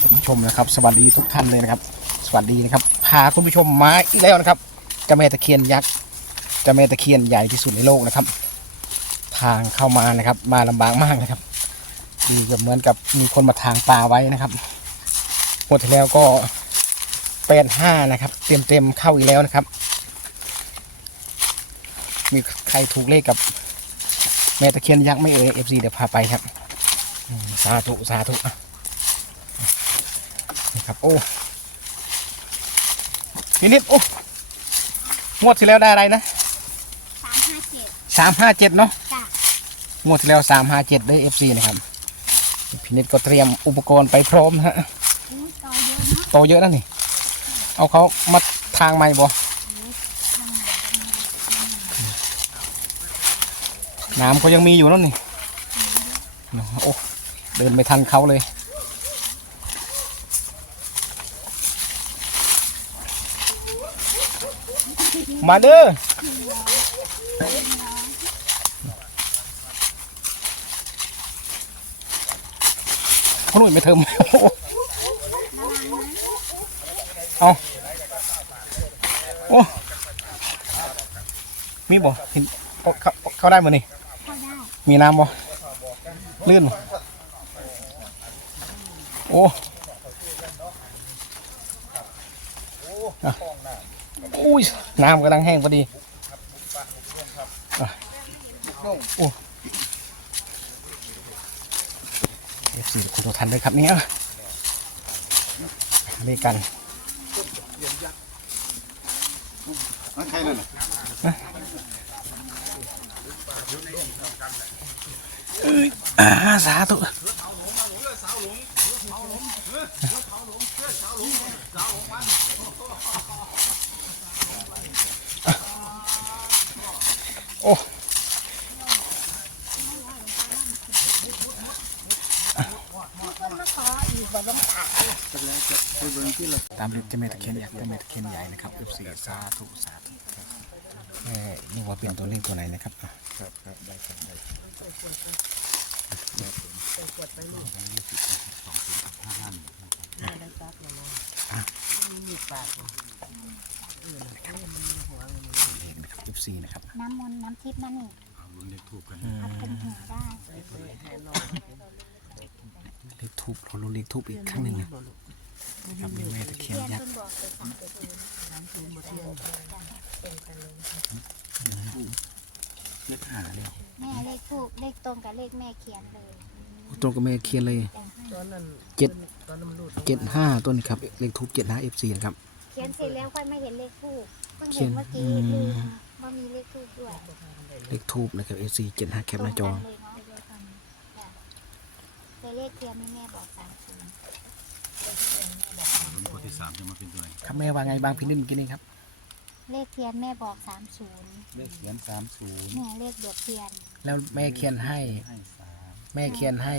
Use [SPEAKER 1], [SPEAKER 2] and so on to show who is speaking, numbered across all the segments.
[SPEAKER 1] คุณผู้ชมนะครับสวัสดีทุกท่านเลยนะครับสวัสดีนะครับพาคุณผู้ชมมาอีกแล้วนะครับเจ้าแม่ตะเคียนยักษ์เจ้าแม่ตะเคียนใหญ่ที่สุดในโลกนะครับทางเข้ามานะครับมาลำบากมากนะครับดีกับเหมือนกับมีคนมาทางป่าไว้นะครับหมดที่แล้วก็85นะครับเต็มเข้าอีกแล้วนะครับมีใครถูกเลขกับแม่ตะเคียนยักษ์ไม่เอ่ย FC เดี๋ยวพาไปครับสาธุสาธุนี่ครับโอ้พี่นิดโอ้งวดที่แล้วได้อะไรนะ357เนาะงวดที่แล้ว357ได้ FC นะครับพี่นิดก็เตรียมอุปกรณ์ไปพร้อมฮะโตเยอะนะนี่เอาเขามาทางใหม่บ่น้ำก็ยังมีอยู่แล้วนี่โอ้เดินไม่ทันเขาเลยมาเด้อคนอื่นไม่เทิมเอาโอ้มีบ่เห็นเขาได้บ่นี่มีน้ำบ่ลื่นโอ้อุ้ยน้ำกำลังแห้งพอดีโอ้F4คุณทุกท่านเลยครับเนี่ยเล่กันใครนั่นสาธุโอ้ตามเรื่องเจ้าแม่ตะเคียนยักษ์เจ้าแม่ตะเคียนใหญ่นะครับF4สาธุสาธุนี่ว่าเป็นตัวเลขตัวไหนนะครับครับได้ครับได้F4นะครับ
[SPEAKER 2] น้ำมนต์น้ำทิพย์นั่นนี่
[SPEAKER 1] เลขทูบกัน
[SPEAKER 2] เป็นหัวได้
[SPEAKER 1] เลขทูบเราลุ้นเลขทูบอีกครั้งหนึ่งนะครับแม่ตะเคียนยักษ์เลข5เลย
[SPEAKER 2] แม่เลขทูบเลขตรงกับเลขแม่เขียนเลย
[SPEAKER 1] ตรงกับแม่เคียนเลย775ต้นครับเลขทูบ75 F4นะครับ
[SPEAKER 2] เขียนเสร็จแล้วค่อยไม่เห็นเลขทูบเพิ่งเห็นเมื่อกี้ว่ามีเลขทูบด้วย
[SPEAKER 1] เลขทูบนะครับ F4 75แคปหน้าจอ
[SPEAKER 2] แต่เลขเขียนนี่แม่บอก30
[SPEAKER 3] คนที่3จะมาเป็นตัวไหน
[SPEAKER 1] ครับแม่ว่าไงบางพี่นิ่มกินนี่ครับ
[SPEAKER 2] เลขเทียนแม่บอก30
[SPEAKER 3] เลขเขียน30
[SPEAKER 2] เนี่ยเลขหยดเทียน
[SPEAKER 1] แล้วแม่เคียนให้แม่เคียนให้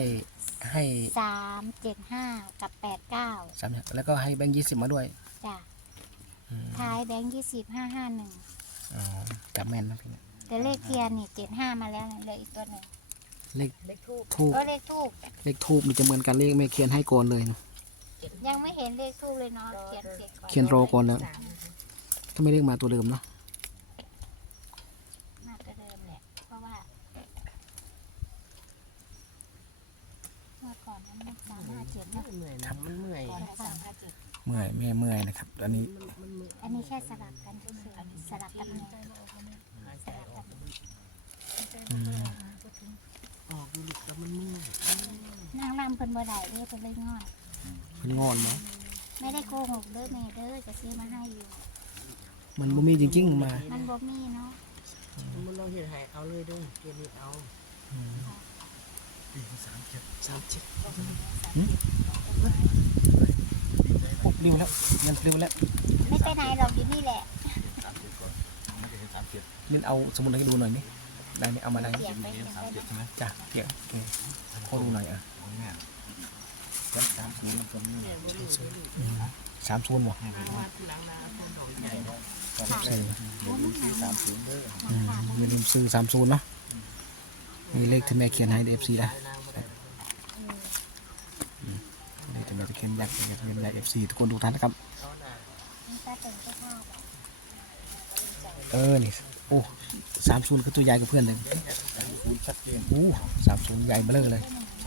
[SPEAKER 2] 375กับ89
[SPEAKER 1] 3แล้วก็ให้แบงค์20มาด้วย
[SPEAKER 2] จ้ะท้ายแบงค์20 551
[SPEAKER 1] อ๋อจับแม่นนะพี่
[SPEAKER 2] แต่เลขเทียนนี่75มาแล้วเนี่ยเหลืออีกตัวหนึ่ง
[SPEAKER 1] เลขทูบ
[SPEAKER 2] เลขทูบ
[SPEAKER 1] มันจะเหมือนกันเลขแม่เคียนให้ก่อนเลยนะ
[SPEAKER 2] ยังไม่เห็นเลขทูบเลยเนาะเขียนเสร็จก่อน
[SPEAKER 1] เคียนรอก่อนแล้วถ้าไม่เลขมาตัวเดิมเนาะ
[SPEAKER 2] มาตัวเดิมแหละเพราะว่าเมื่อก่อนนั้นมัน357นะ
[SPEAKER 1] ครับ
[SPEAKER 4] มันเมื่อย
[SPEAKER 2] ก่อน357
[SPEAKER 1] เมื่อยแม่เมื่อยนะครับอันนี้
[SPEAKER 2] แค่สลับกันเฉยๆสลับกันเนี่ยสลับกัน
[SPEAKER 4] ออกดูแล้วมันเมื่อย
[SPEAKER 2] นางรำเพิ่นบ่ได้เด้เพิ่นเลยงอน
[SPEAKER 1] เพิ่นงอนไหม
[SPEAKER 2] ไม่ได้โกหกเด้อแม่เด้อจะซื้อมาให้อยู่
[SPEAKER 1] มันบ่มีจริงๆมา
[SPEAKER 2] มันบ่มีเนาะ
[SPEAKER 4] มันเราเห็นให้เอาเลยด้วยเกณฑ์นี้เอา
[SPEAKER 1] ปลิวแล้วเงินปลิวแล้ว
[SPEAKER 2] ไม่ไปไหนหรอกอยู่นี่แหละ
[SPEAKER 1] เงินเอาสมุดให้ดูหน่อยนี่ได้ไหมเอามาได้
[SPEAKER 2] เขียนไป
[SPEAKER 3] ใช่ไหม
[SPEAKER 1] จ้ะเกี่ยวขอดูหน่อย30บ่ใช่ไม่ลืมซื้อ30เนาะมีเลขที่แม่เขียนให้ FC นะเลขที่แม่เขียนยักษ์เขียนยักษ์ FC ทุกคนทุกท่านนะครับ
[SPEAKER 2] นี่ก็เป็นเจ้าภาพ
[SPEAKER 1] นี่โอ้30คือตัวใหญ่กับเพื่อนเลย
[SPEAKER 3] ชัดเจน
[SPEAKER 1] โอ้30ใหญ่เบ้อเลย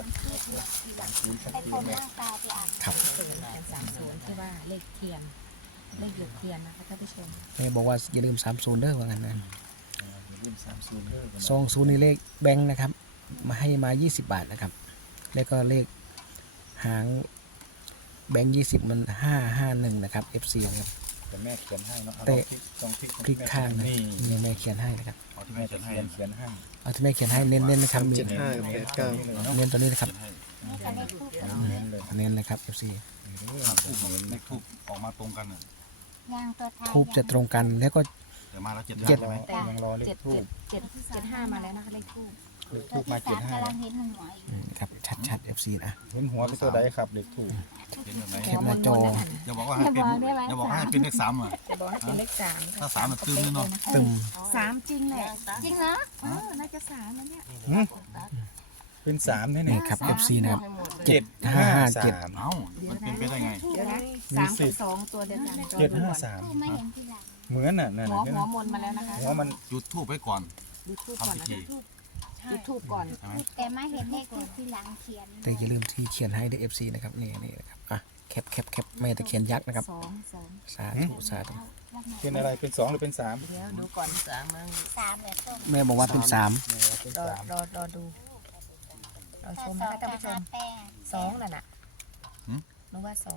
[SPEAKER 2] เป็นคนร่างกายที่อ่าน
[SPEAKER 1] ครับ
[SPEAKER 5] เป็น30ที่ว่าเลขเทียนเลขหยดเทียนนะคะท่านผู้ชม
[SPEAKER 1] แม่บอกว่าอย่าลืม30เด้อว่างั้นนะ
[SPEAKER 3] เริ่ม30เริ่ม
[SPEAKER 1] 20นี่เลขแบงค์นะครับมาให้มา20 บาทนะครับแล้วก็เลขหางแบงค์20มัน551นะครับ FC นะครับ
[SPEAKER 3] แต่แม่เขียนให้เนาะ
[SPEAKER 1] แต่
[SPEAKER 3] ต้องพลิก
[SPEAKER 1] คลิกข้างนะ
[SPEAKER 3] นี่
[SPEAKER 1] นี่แม่เขียนให้นะครับ
[SPEAKER 3] เอาที่แม่เขียนให้เขียนให้
[SPEAKER 1] เอาที่แม่เขียนให้เน้นๆนะครับมี
[SPEAKER 3] 7-5
[SPEAKER 1] เน้นตัวนี้นะครับ
[SPEAKER 2] นี่ก็ได้คู่กับ
[SPEAKER 3] เน้นเลย
[SPEAKER 1] เน้นเลยครับ FC
[SPEAKER 3] ทูบเหมือนเลขทูบออกมาตรงกันน่ะ
[SPEAKER 2] ยางตัวไทย
[SPEAKER 1] ทูบจะตรงกันแล้วก็
[SPEAKER 3] แต่มาแล้ว
[SPEAKER 1] เจ็ด
[SPEAKER 3] ใช่ไหมยังรอเลขทูบ
[SPEAKER 5] 775มาแล้วนะคะเลขทูบ
[SPEAKER 3] เลข
[SPEAKER 2] ตั
[SPEAKER 3] ทู
[SPEAKER 2] ว
[SPEAKER 3] บมา
[SPEAKER 2] ที่สาม
[SPEAKER 3] 75
[SPEAKER 2] กำลังเห็นหัวอยู่
[SPEAKER 1] นะครับชัดๆ FC นะ
[SPEAKER 3] เห็นหัวเป็นตัวใดครับเลขทูบเห็นแบบไหน
[SPEAKER 1] แคปหน้าจอ
[SPEAKER 3] อย่าบอกว่าให้เป็นอย่าบอกให้เป็นเลข3อ่ะ
[SPEAKER 5] จะบอกให้เป็นเลข3
[SPEAKER 3] ถ้า3แบบตึมนี่เนาะ
[SPEAKER 1] ตึม
[SPEAKER 5] 3จริงแหละ
[SPEAKER 2] จริงเหรอ
[SPEAKER 5] น่าจะ3แล้วเนี่ย
[SPEAKER 3] เป็น3แน่
[SPEAKER 1] นี่ครับ FC นะครับ
[SPEAKER 3] 7 5
[SPEAKER 1] 7
[SPEAKER 3] 3เอ้ามันเป็นไปได้ไง
[SPEAKER 5] เดี๋ยวนะ3กับ2ตัวเดียวกัน
[SPEAKER 2] คู่ไม่เห็นทีหลัง
[SPEAKER 3] เหมือนน่ะนั่น
[SPEAKER 5] หัวมนมาแล้วนะคะ
[SPEAKER 3] หัวมันจุดทูบไว้ก่อน
[SPEAKER 5] ดูทูบก่อน
[SPEAKER 3] ทำพิ
[SPEAKER 5] นะ
[SPEAKER 3] ธี
[SPEAKER 5] ดูทูบก่อน
[SPEAKER 3] ใช่ไหม
[SPEAKER 2] แต่ไม่เห็นเลขทูบทีหลังเขียน
[SPEAKER 1] แต่อย่าลืมที่เขียนให้ด้วย FC นะครับนี่นะครับอ่ะแคปแม่ตะเคียนยักษ์นะครับ
[SPEAKER 5] 2
[SPEAKER 1] สาธุ
[SPEAKER 3] เป็นอะไรเป็น2หรือเป็น3
[SPEAKER 5] เดี๋ยวดูก่อน3มั้ง
[SPEAKER 2] สามเลยต้น
[SPEAKER 1] แม่บอกว่าเป็น3
[SPEAKER 3] เป็น
[SPEAKER 5] รอดูเราชมนะคะท่านผู้ชม
[SPEAKER 2] แป้ง
[SPEAKER 5] 2นั่นน่ะนึกว่า2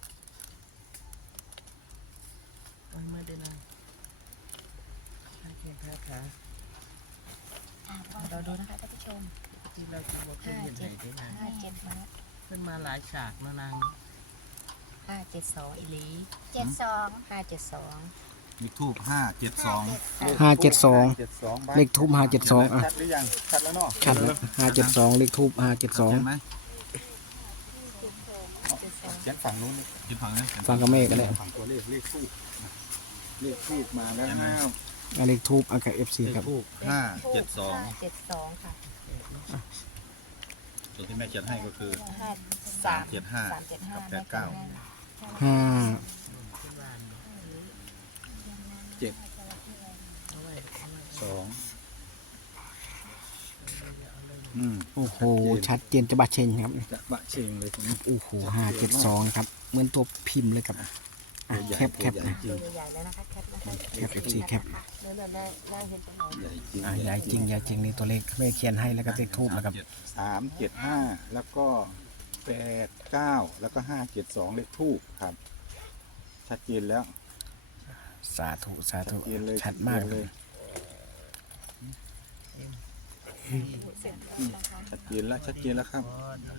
[SPEAKER 5] วันเมื่อเดือนอะไรเขียนท่าขาเราดูนะคะท่านผู้ชม
[SPEAKER 4] ที่เราจะบอกเป็นยังไงด้วยนะ
[SPEAKER 5] 57มา
[SPEAKER 4] ขึ้นมาหลายฉากเนาะนาง
[SPEAKER 5] 572อีหลี
[SPEAKER 2] 72
[SPEAKER 5] 572
[SPEAKER 3] เลขทูบ572
[SPEAKER 1] 572เลขทูบ572อ่ะ
[SPEAKER 3] ชัดหรือยังชัดแล้วเนาะ
[SPEAKER 1] ชัดแล้ว572เลขทูบ
[SPEAKER 3] เห็นไหม
[SPEAKER 1] 572
[SPEAKER 3] เขียนฝั่งนู้นเขียนฝั่งนี้
[SPEAKER 1] ฟังกับแม่กันเลย
[SPEAKER 3] ฝั่งตัวเลขทูบเลขทูบมาแล้วนะ
[SPEAKER 1] อันเลขทูบอันกับ FC ครับ
[SPEAKER 3] ทูบ572
[SPEAKER 5] 572ค่ะ
[SPEAKER 3] ส่วนที่แม่เขียนให้ก็คือ
[SPEAKER 5] 375
[SPEAKER 3] กับ
[SPEAKER 5] 375
[SPEAKER 3] 89
[SPEAKER 1] 5
[SPEAKER 3] 2
[SPEAKER 1] โอ้โหชัดเจนจะบะเชงครับ
[SPEAKER 3] จะบะเชงเลยตรงนี้
[SPEAKER 1] โอ้โห572ครับเหมือนตัวพิมพ์เลยครับอ่ะแคปนะ
[SPEAKER 5] ตัวใหญ่ๆแล้วนะคะแคปนะคะ
[SPEAKER 1] แคป FC แคป
[SPEAKER 5] เดี๋ยวได้เห็นตรงไหน
[SPEAKER 1] ใหญ่จริงใหญ่จริงนี่ตัวเลขแม่เขียนให้แล้วก็เลขทูบนะครับ
[SPEAKER 3] 375แล้วก็89แล้วก็572เลขทูบครับ ชัดเจนแล้ว
[SPEAKER 1] สาธุสาธุ
[SPEAKER 3] ชัดเจนเลย
[SPEAKER 1] ชัดมากเลย
[SPEAKER 3] ชัดเจนแล้วชัดเจนแล้วครับ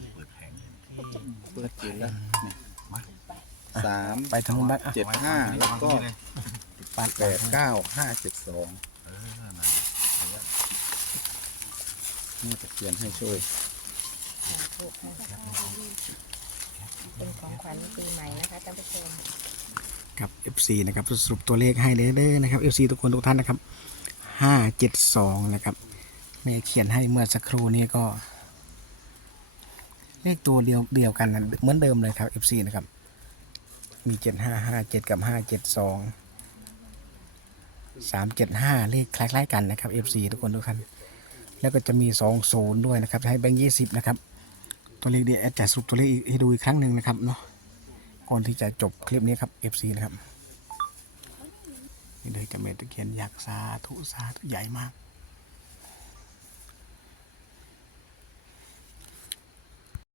[SPEAKER 3] ชัดเจนแล้วนี่3
[SPEAKER 1] ไปทางนู้นบ้างอ่ะ
[SPEAKER 3] 75แล้วก็
[SPEAKER 1] ปัด
[SPEAKER 3] 89572นี่จะเขียนให้ช่วย
[SPEAKER 5] เป็นของขวัญปีใหม่นะคะท่านผู้ชม
[SPEAKER 1] ครับ FC นะครับสรุปตัวเลขให้เด้อนะครับ FC ทุกคนทุกท่านนะครับ572นะครับแม่เขียนให้เมื่อสักครู่นี้ก็ เลขตัวเดียวกันนะเหมือนเดิมเลยครับ FC นะครับมี7557กับ572 375เลขคล้ายๆกันนะครับ FC ทุกคนทุกท่านแล้วก็จะมี20ด้วยนะครับให้แบงค์20นะครับตัวเลขเดี๋ยวจะสรุปตัวเลขให้ดูอีกครั้งหนึ่งนะครับเนาะก่อนที่จะจบคลิปนี้ครับ FC นะครับนี่เลยจะเมตะเคียนยักษ์สาธุใหญ่มาก